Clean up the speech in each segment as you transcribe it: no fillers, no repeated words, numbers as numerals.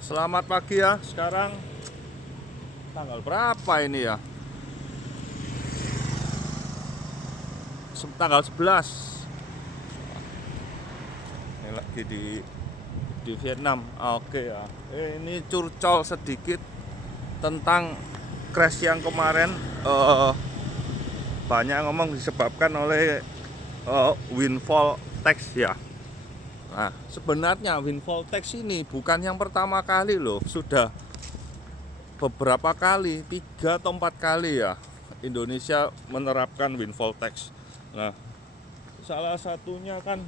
Selamat pagi ya. Sekarang tanggal berapa ini ya? Tanggal 11. Ini lagi di Vietnam. Oke ya. Ini curcol sedikit tentang crash yang kemarin. Banyak ngomong disebabkan oleh windfall tax ya. Nah, sebenarnya windfall tax ini bukan yang pertama kali loh, sudah beberapa kali, 3 atau 4 kali ya Indonesia menerapkan windfall tax. Nah, salah satunya kan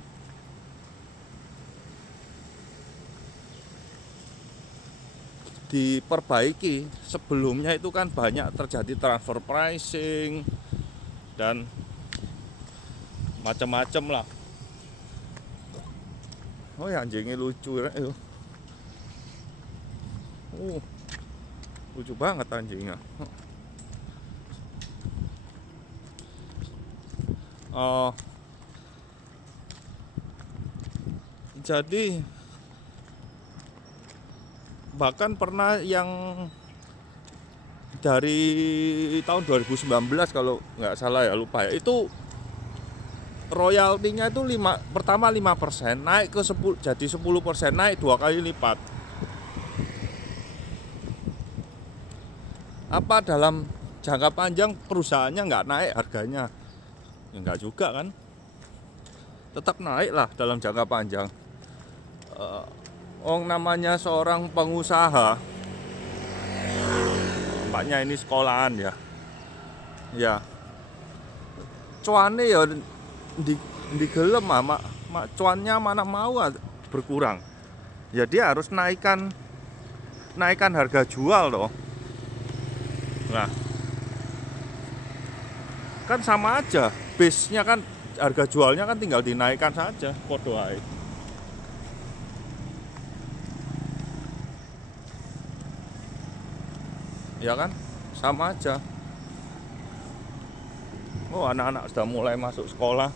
diperbaiki. Sebelumnya itu kan banyak terjadi transfer pricing dan macam-macam lah. Oh ya, anjingnya lucu ya. Lucu banget anjingnya. Jadi bahkan pernah yang dari tahun 2019 kalau nggak salah ya, lupa ya, itu royaltinya itu pertama 5%, naik ke 10, jadi 10%, naik 2 kali lipat. Apa dalam jangka panjang perusahaannya nggak naik harganya? Ya nggak juga kan, tetap naik lah dalam jangka panjang. Namanya seorang pengusaha, nampaknya ini sekolahan ya, ya cuannya ya di gelem cuannya mana mau berkurang, ya dia harus naikkan harga jual loh. Nah, kan sama aja, base-nya kan, harga jualnya kan tinggal dinaikkan saja, podo ae. Ya kan, sama aja. Oh, anak-anak sudah mulai masuk sekolah.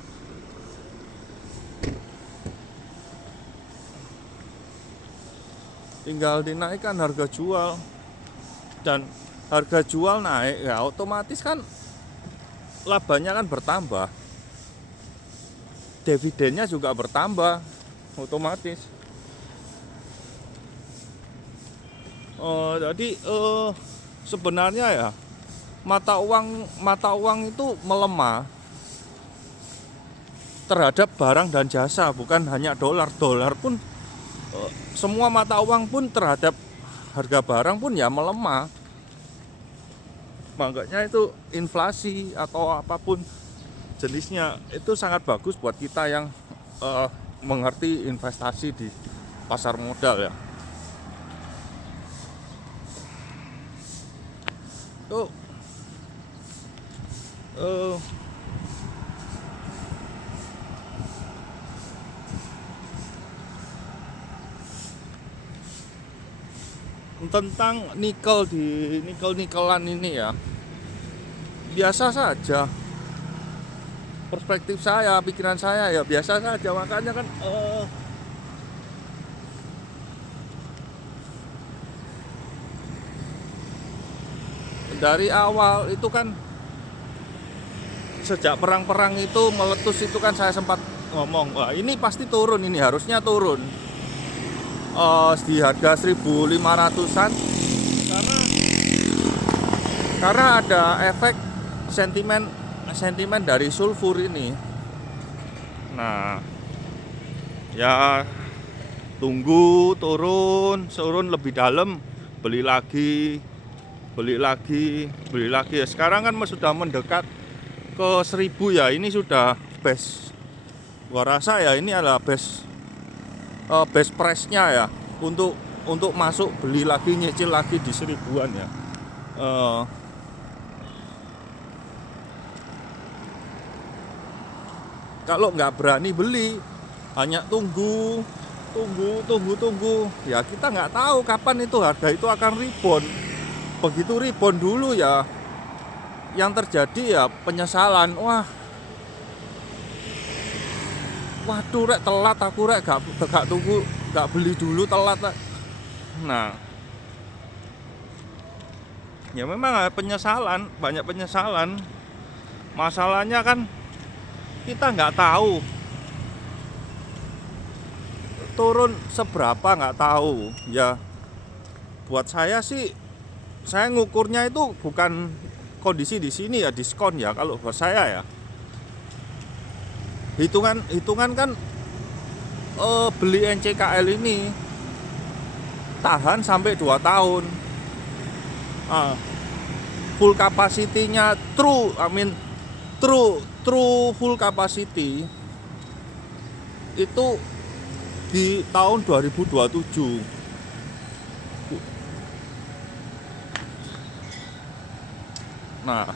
Tinggal dinaikkan harga jual, dan harga jual naik ya otomatis kan labanya kan bertambah, dividennya juga bertambah otomatis. Jadi sebenarnya ya mata uang itu melemah terhadap barang dan jasa, bukan hanya dolar pun, semua mata uang pun terhadap harga barang pun ya melemah. Makanya itu inflasi atau apapun jenisnya itu sangat bagus buat kita yang mengerti investasi di pasar modal ya. Tuh tentang nikelan ini ya, biasa saja. Perspektif saya, pikiran saya ya biasa saja. Makanya kan dari awal itu kan, sejak perang-perang itu meletus itu kan, saya sempat ngomong, wah ini pasti turun, ini harusnya turun di harga 1.500-an, karena ada efek sentimen dari sulfur ini. Nah, ya tunggu turun lebih dalam, beli lagi. Ya, sekarang kan sudah mendekat ke 1.000 ya. Ini sudah best, gua rasa ya, ini adalah best price-nya ya untuk masuk, beli lagi, nyicil lagi di 1.000-an ya. Kalau nggak berani beli, hanya tunggu, ya kita nggak tahu kapan itu harga itu akan rebound. Begitu rebound dulu ya, yang terjadi ya penyesalan. Waduh rek, telat aku rek, gak tunggu, gak beli dulu, telat rek. Nah, ya memang ada penyesalan, banyak penyesalan. Masalahnya kan kita nggak tahu turun seberapa, nggak tahu. Ya buat saya sih, saya ngukurnya itu bukan kondisi di sini ya, diskon ya. Kalau buat saya ya, hitungan kan beli NCKL ini tahan sampai 2 tahun. Full capacity-nya true full capacity itu di tahun 2027. Nah,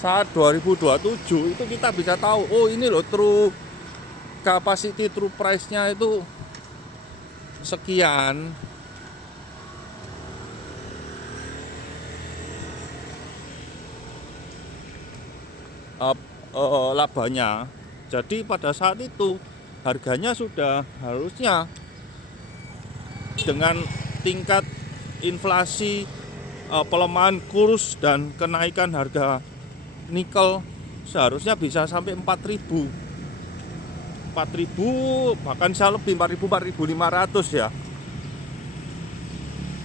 saat 2027 itu kita bisa tahu, oh ini loh true capacity, true price-nya itu sekian. Labanya. Jadi pada saat itu harganya sudah harusnya dengan tingkat inflasi, pelemahan kurs dan kenaikan harga nikel seharusnya bisa sampai 4.000, bahkan bisa lebih, 4.500 ya.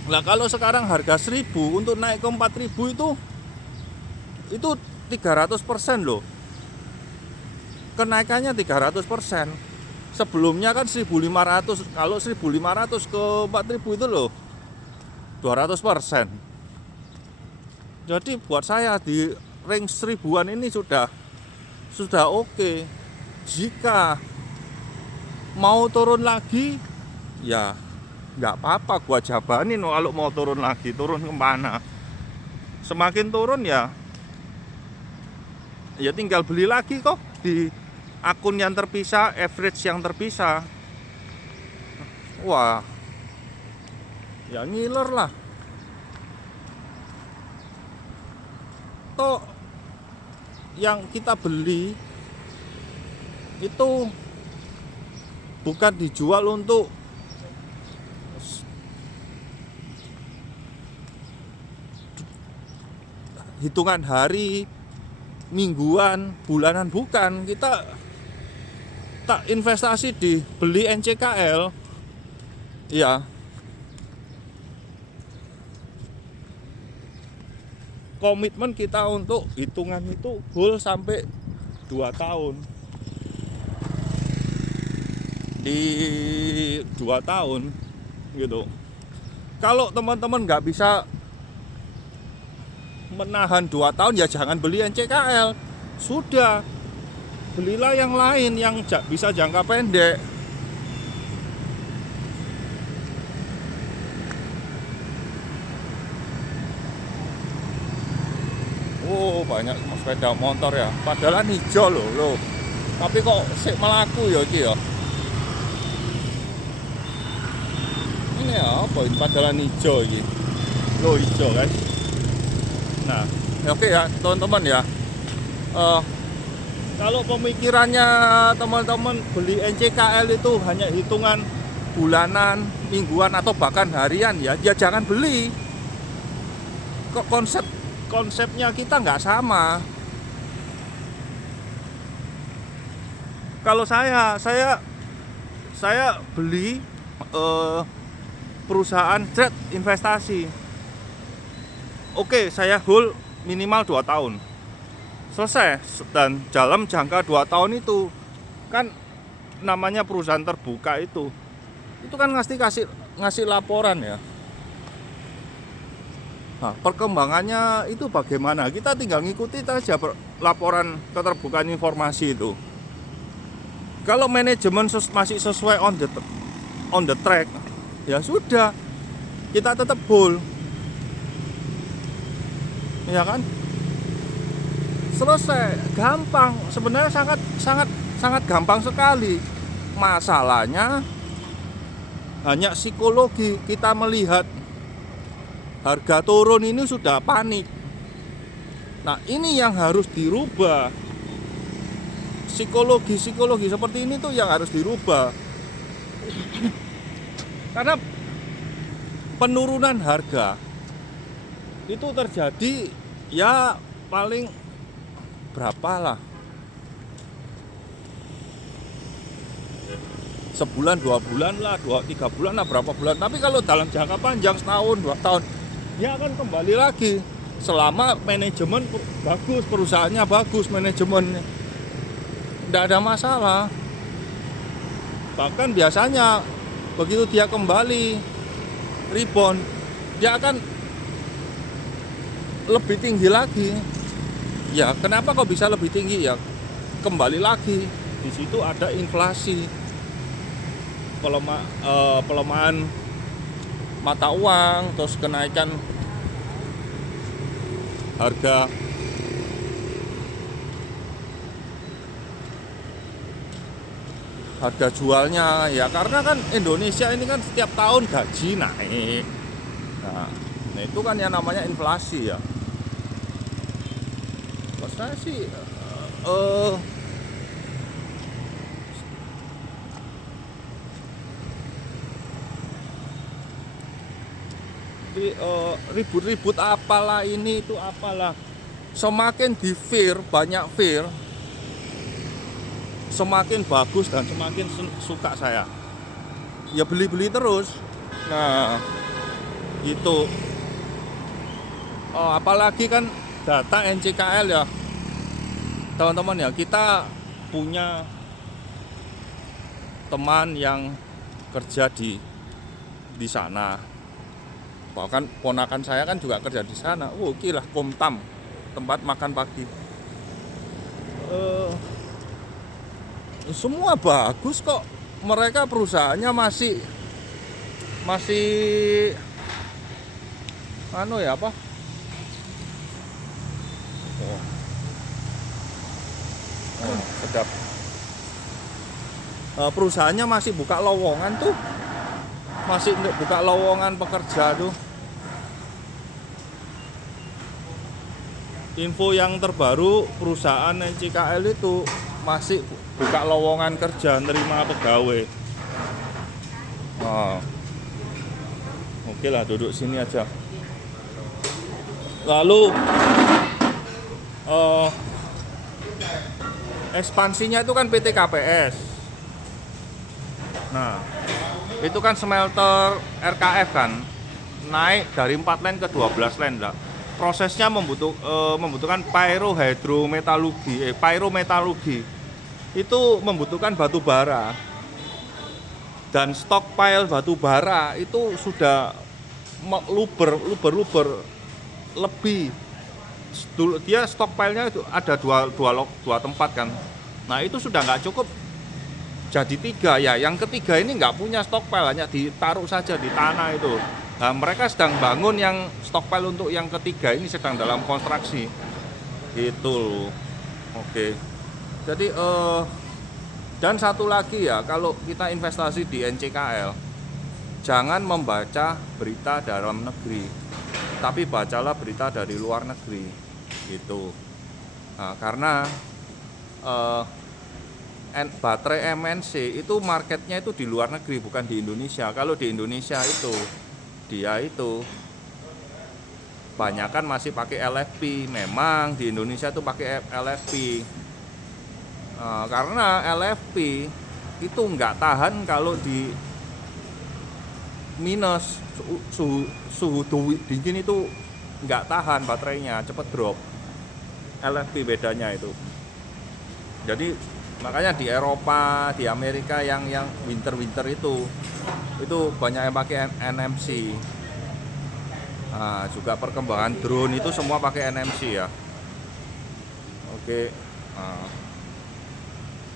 Nah kalau sekarang harga 1.000, untuk naik ke 4.000 itu 300% loh. Kenaikannya 300%. Sebelumnya kan 1.500, kalau 1.500 ke 4.000 itu loh 200%. Jadi buat saya di range 1.000-an ini sudah oke. Jika mau turun lagi ya nggak apa-apa, gua jabanin kalau mau turun lagi, turun kemana. Semakin turun ya tinggal beli lagi kok di akun yang terpisah, average yang terpisah. Wah, ya ngiler lah. Toh yang kita beli itu bukan dijual untuk hitungan hari, mingguan, bulanan, bukan. Kita tak investasi di beli NCKL ya, komitmen kita untuk hitungan itu full sampai 2 tahun. Di 2 tahun gitu. Kalau teman-teman nggak bisa menahan 2 tahun ya jangan beli NCKL. Sudah, belilah yang lain yang bisa jangka pendek. Oh, banyak sepeda motor ya. Padahal hijau loh. Tapi kok sik melaku ya iki ya. Ini ya apa ini, padahal hijau iki. Loh, hijau guys. Nah, oke ya teman-teman ya. Kalau pemikirannya teman-teman beli NCKL itu hanya hitungan bulanan, mingguan atau bahkan harian ya jangan beli. Kok konsepnya kita nggak sama. Kalau saya beli perusahaan trade investasi. Oke, saya hold minimal 2 tahun. Selesai, dan dalam jangka 2 tahun itu kan namanya perusahaan terbuka itu kan ngasih laporan ya. Nah, perkembangannya itu bagaimana? Kita tinggal ngikuti saja laporan keterbukaan informasi itu. Kalau manajemen masih sesuai on the track, ya sudah, kita tetap hold. Ya kan? Selesai, gampang. Sebenarnya sangat gampang sekali. Masalahnya hanya psikologi. Kita melihat harga turun ini sudah panik. Nah, ini yang harus dirubah. Psikologi seperti ini tuh yang harus dirubah. Karena penurunan harga itu terjadi ya paling berapa lah, sebulan 2 bulan lah, 2-3 bulan lah, berapa bulan. Tapi kalau dalam jangka panjang setahun 2 tahun, dia akan kembali lagi selama manajemen bagus, perusahaannya bagus, manajemennya tidak ada masalah. Bahkan biasanya begitu dia kembali rebound, dia akan lebih tinggi lagi. Ya, kenapa kok bisa lebih tinggi? Ya, kembali lagi di situ ada inflasi, pelemahan mata uang, terus kenaikan harga jualnya. Ya karena kan Indonesia ini kan setiap tahun gaji naik. Nah itu kan yang namanya inflasi ya. Kalau saya sih ribut-ribut apalah ini itu apalah, semakin di fear, banyak fear, semakin bagus dan semakin suka saya. Ya beli-beli terus. Nah itu apalagi kan data NCKL ya teman-teman ya, kita punya teman yang kerja di sana, bahkan ponakan saya kan juga kerja di sana. Gila, Komtam, tempat makan pagi, semua bagus kok. Mereka perusahaannya masih ya apa? Sedap. Perusahaannya masih buka lowongan tuh, masih buka lowongan pekerja tuh. Info yang terbaru, perusahaan NCKL itu masih buka lowongan kerja, nerima pegawai. Oke lah, duduk sini aja. Lalu ekspansinya itu kan PT KPS. Nah itu kan smelter RKF kan naik dari 4 line ke 12 line lah. Prosesnya membutuhkan pyrometalurgi. Itu membutuhkan batu bara, dan stockpile batu bara itu sudah luber lebih. Dia stockpile-nya itu ada dua tempat kan. Nah itu sudah nggak cukup jadi 3 ya. Yang ketiga ini nggak punya stockpile, hanya ditaruh saja di tanah itu. Nah mereka sedang bangun yang stockpile untuk yang ketiga ini, sedang dalam konstruksi gitu. Oke. Jadi dan satu lagi ya, kalau kita investasi di NCKL, jangan membaca berita dalam negeri, tapi bacalah berita dari luar negeri gitu. Nah, karena baterai MNC itu marketnya itu di luar negeri, bukan di Indonesia. Kalau di Indonesia itu dia itu banyakan masih pakai LFP. Memang di Indonesia itu pakai LFP. Karena LFP itu nggak tahan kalau di minus, suhu dingin itu nggak tahan, baterainya cepet drop. LFP bedanya itu. Jadi makanya di Eropa, di Amerika yang winter itu banyak yang pakai NMC. Nah, juga perkembangan drone itu semua pakai NMC ya. Oke.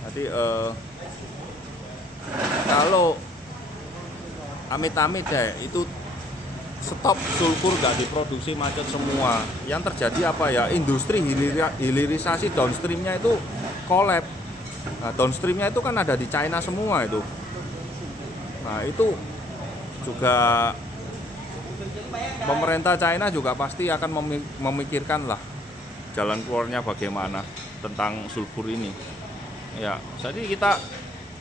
Jadi kalau amit-amit ya itu stop sulfur nggak diproduksi, macet semua. Yang terjadi apa ya, industri hilirisasi downstreamnya itu collapse. Nah, downstreamnya itu kan ada di China semua itu. Nah itu juga pemerintah China juga pasti akan memikirkan lah jalan keluarnya bagaimana tentang sulfur ini. Ya, jadi kita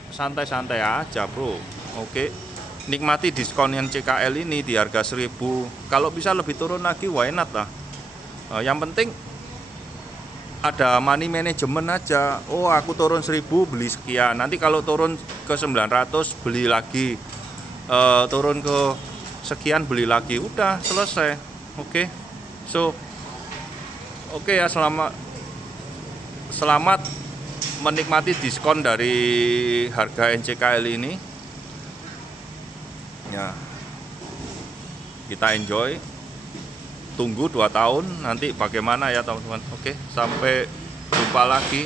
santai-santai aja bro. Oke. nikmati diskon yang CKL ini di harga 1000. Kalau bisa lebih turun lagi, why not lah. Yang penting ada money management aja. Oh, aku turun 1000 beli sekian. Nanti kalau turun ke 900 beli lagi. Turun ke sekian beli lagi. Udah selesai. Oke. So, oke ya, selamat menikmati diskon dari harga NCKL ini. Ya. Kita enjoy. Tunggu 2 tahun nanti bagaimana ya teman-teman. Oke, sampai jumpa lagi.